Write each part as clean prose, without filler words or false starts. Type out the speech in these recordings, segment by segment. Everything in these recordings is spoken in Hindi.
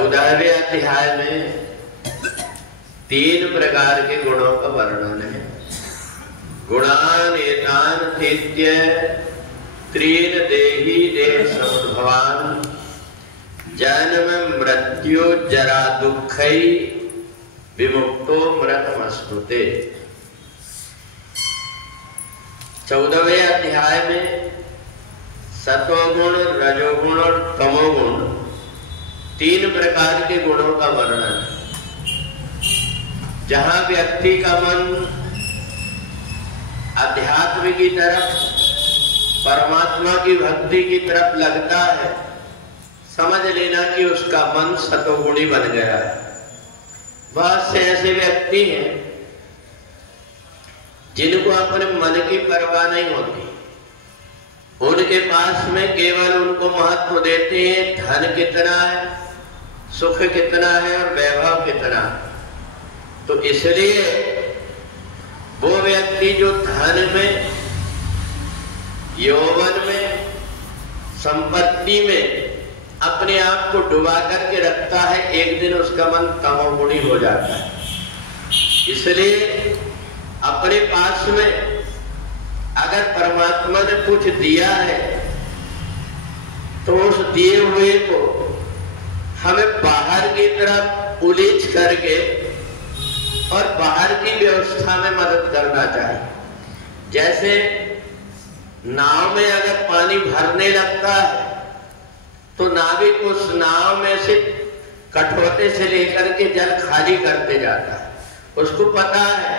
14वें अध्याय में 3 प्रकार के गुणों का वर्णन है। गुणान एतान तीत्य त्रीन देहि देह समुद्भवान जन्म मृत्यु जरा दुखै विमुक्तो मृतमस्तुते। 14वें अध्याय में सतोगुण, रजोगुण और तमोगुण 3 प्रकार के गुणों का वर्णन। जहां व्यक्ति का मन अध्यात्म की तरफ, परमात्मा की भक्ति की तरफ लगता है, समझ लेना कि उसका मन सतोगुणी बन गया है। बहुत से ऐसे व्यक्ति हैं जिनको अपने मन की परवाह नहीं होती। उनके पास में केवल उनको महत्व देते हैं धन कितना है, सुख कितना है और वैभव कितना है। तो इसलिए वो व्यक्ति जो धन में, यौवन में, संपत्ति में अपने आप को डुबा करके रखता है, एक दिन उसका मन तमोगुणी हो जाता है। इसलिए अपने पास में अगर परमात्मा ने कुछ दिया है तो उस दिए हुए को हमें बाहर की तरफ उलीझ करके और बाहर की व्यवस्था में मदद करना चाहिए। जैसे नाव में अगर पानी भरने लगता है तो नाविक उस नाव में से कठौते से लेकर के जल खाली करते जाता है। उसको पता है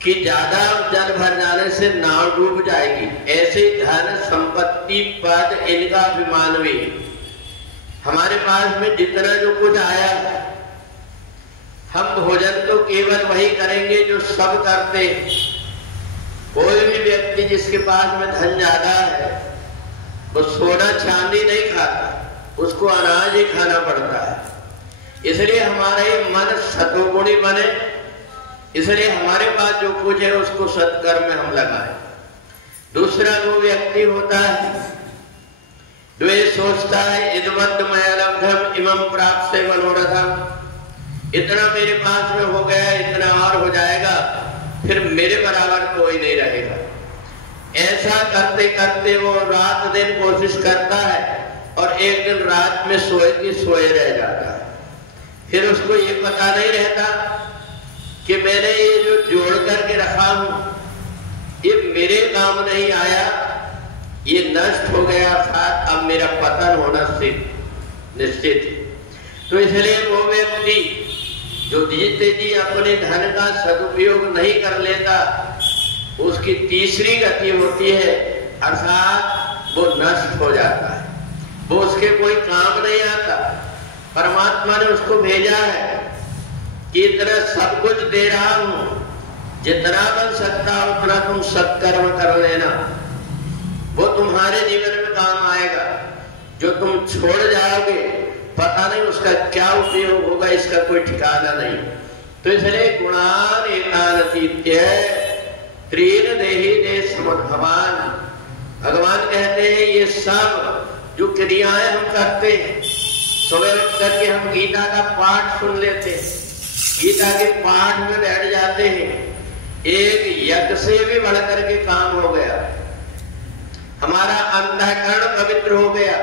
कि ज्यादा जल भर जाने से नाव डूब जाएगी। ऐसे धन, संपत्ति, पद, इनका अभिमान भी हमारे पास में जितना जो कुछ आया है, हम भोजन तो केवल वही करेंगे जो सब करते हैं। कोई भी व्यक्ति जिसके पास में धन ज्यादा है वो सोना चांदी नहीं खाता, उसको अनाज ही खाना पड़ता है। इसलिए हमारा ये मन सतोगुणी बने, इसलिए हमारे पास जो कुछ है उसको सत्कर्म में हम लगाएं। दूसरा वो व्यक्ति होता है जो ये सोचता है इदमद् मया लब्धम इमं प्राप्स्ये मनोरथम्, इतना मेरे पास में हो गया, इतना और हो जाएगा, फिर मेरे बराबर कोई नहीं रहेगा। ऐसा करते करते वो रात दिन कोशिश करता है और एक दिन रात में सोए की सोए रह जाता है। फिर उसको ये पता नहीं रहता कि मैंने ये जो जोड़ करके रखा हूं ये मेरे काम नहीं आया, ये नष्ट हो गया, अर्थात अब मेरा पतन होना निश्चित है। तो इसलिए वो व्यक्ति जो जीते जी अपने धन का सदुपयोग नहीं कर लेता, उसकी तीसरी गति होती है, अर्थात वो नष्ट हो जाता है, वो उसके कोई काम नहीं आता। परमात्मा ने उसको भेजा है कि इतना सब कुछ दे रहा हूं, जितना बन सकता उतना तुम सत्कर्म कर लेना, वो तुम्हारे जीवन में काम आएगा। जो तुम छोड़ जाओगे पता नहीं उसका क्या उपयोग होगा, इसका कोई ठिकाना नहीं। तो इसलिए गुणान एतान तीत्य त्रीन देहि देह समुद्भवान। भगवान कहते हैं ये सब जो क्रियाएं हम करते हैं, सुबह उठ करके हम गीता का पाठ सुन लेते हैं, गीता के पाठ में बैठ जाते हैं, एक यज्ञ से भी बढ़ करके काम हो गया। हमारा अंतःकरण पवित्र हो गया।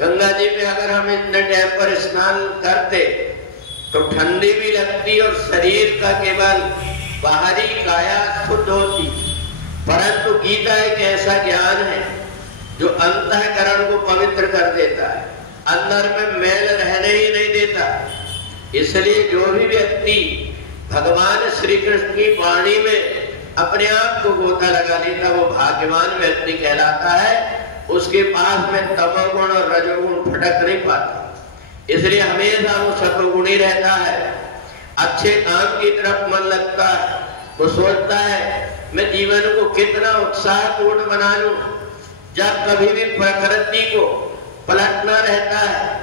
गंगा जी में अगर हम इतने टाइम पर स्नान करते तो ठंडी भी लगती और शरीर का केवल बाहरी काया शुद्ध होती। परंतु गीता एक ऐसा ज्ञान है जो अंतःकरण को पवित्र कर देता है, अंदर में मैल रहने ही नहीं देता। इसलिए जो भी व्यक्ति भगवान श्री कृष्ण की वाणी में अपने आप को गोता लगा लेता वो भाग्यवान व्यक्ति कहलाता है। उसके पास में तमोगुण और रजोगुण फटक नहीं पाता। इसलिए हमेशा वो सतोगुणी रहता है, अच्छे काम की तरफ मन लगता है। वो सोचता है मैं जीवन को कितना उत्साहपूर्ण बना लूं। जब कभी भी प्रकृति को पलटना रहता है,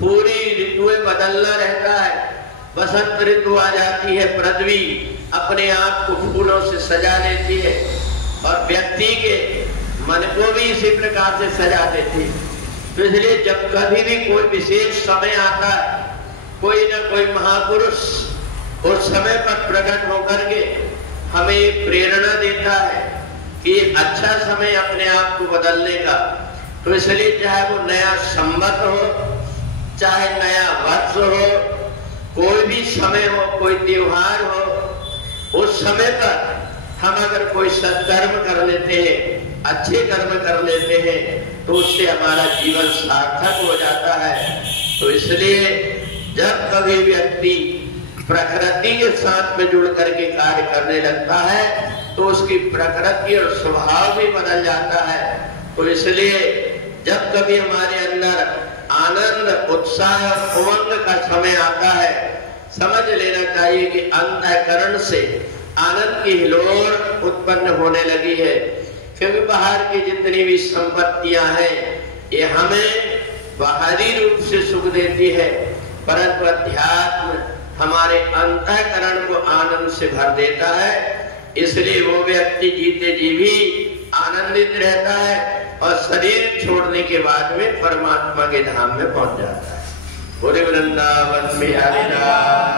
पूरी ऋतुएं बदलना रहता है, बसंत ऋतु आ जाती है, पृथ्वी अपने आप को फूलों से सजा लेती है और व्यक्ति के मन को भी इसी प्रकार से सजा देती है। तो इसलिए जब कभी भी कोई विशेष समय आता है, कोई ना कोई महापुरुष उस समय पर प्रकट होकर के हमें प्रेरणा देता है कि अच्छा समय अपने आप को बदलने का। तो इसलिए चाहे वो नया संवत हो, चाहे नया वर्ष हो, कोई भी समय हो, कोई त्योहार हो, उस समय पर हम अगर कोई सत्कर्म कर लेते हैं, अच्छे कर्म कर लेते हैं, तो उससे हमारा जीवन सार्थक हो जाता है। तो इसलिए जब कभी व्यक्ति प्रकृति के साथ में जुड़ करके कार्य करने लगता है तो उसकी प्रकृति और स्वभाव भी बदल जाता है। तो इसलिए जब कभी हमारे अंदर आनंद, उत्साह और उमंग का समय आता है, समझ लेना चाहिए कि अंतःकरण से आनंद की हिलोर उत्पन्न होने लगी है। क्योंकि बाहर की जितनी भी संपत्तियां हैं ये हमें बाहरी रूप से सुख देती है, परंतु अध्यात्म हमारे अंतःकरण को आनंद से भर देता है। इसलिए वो व्यक्ति जीते जी भी आनंदित रहता है और शरीर छोड़ने के बाद में परमात्मा के धाम में पहुंच जाता है। पूरे वृंदावन बिहारी लाल